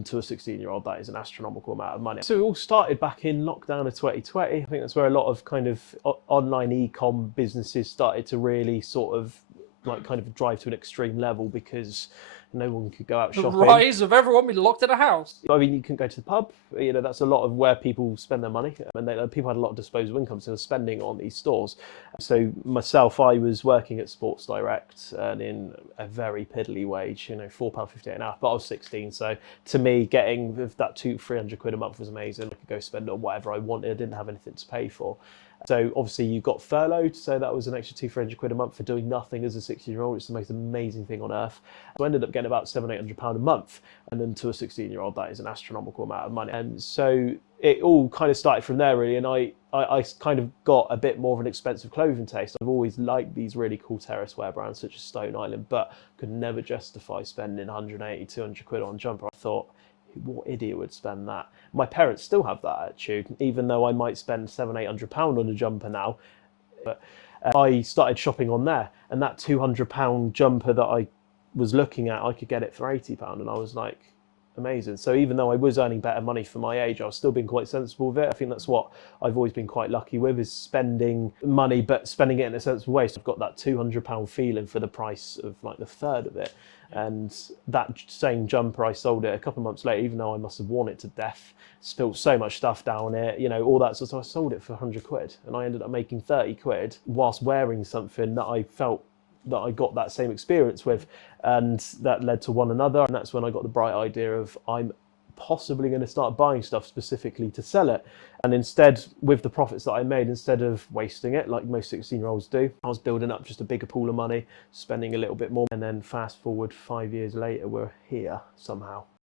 then to a 16-year-old, that is an astronomical amount of money. So it all started back in lockdown of 2020. I think that's where a lot of kind of online e-com businesses started to really sort of like kind of drive to an extreme level, because no one could go out The shopping. rise of everyone being locked in a house. I mean, you couldn't go to the pub. You know, that's a lot of where people spend their money, and people had a lot of disposable income, so they're spending on these stores. So myself, I was working at Sports Direct, earning a very piddly wage, you know, £4.58 an hour. But I was 16, so to me, getting that £200-300 a month was amazing. I could go spend it on whatever I wanted. I didn't have anything to pay for. So obviously you got furloughed, so that was an extra £200-300 a month for doing nothing as a 16-year-old. It's the most amazing thing on earth. So I ended up getting about £700-800 a month, and then to a 16-year-old, that is an astronomical amount of money. And so it all kind of started from there, really. And I kind of got a bit more of an expensive clothing taste. I've always liked these really cool terrace wear brands such as Stone Island, but could never justify spending £180-200 on a jumper. I thought, what idiot would spend that? My parents still have that attitude, even though I might spend £700-800 on a jumper now. But I started shopping on there, and that £200 jumper that I was looking at, I could get it for £80, and I was like, amazing. So even though I was earning better money for my age, I was still being quite sensible with it. I think that's what I've always been quite lucky with, is spending money, but spending it in a sensible way. So I've got that £200 feeling for the price of like the third of it. And that same jumper, I sold it a couple of months later, even though I must have worn it to death, spilled so much stuff down it, you know, all that sort of stuff. I sold it for £100, and I ended up making £30 whilst wearing something that I felt that I got that same experience with, and that led to one another. And that's when I got the bright idea of, I'm possibly going to start buying stuff specifically to sell it. And instead, with the profits that I made, instead of wasting it like most 16-year-olds do, I was building up just a bigger pool of money, spending a little bit more. And then fast forward 5 years later, we're here somehow.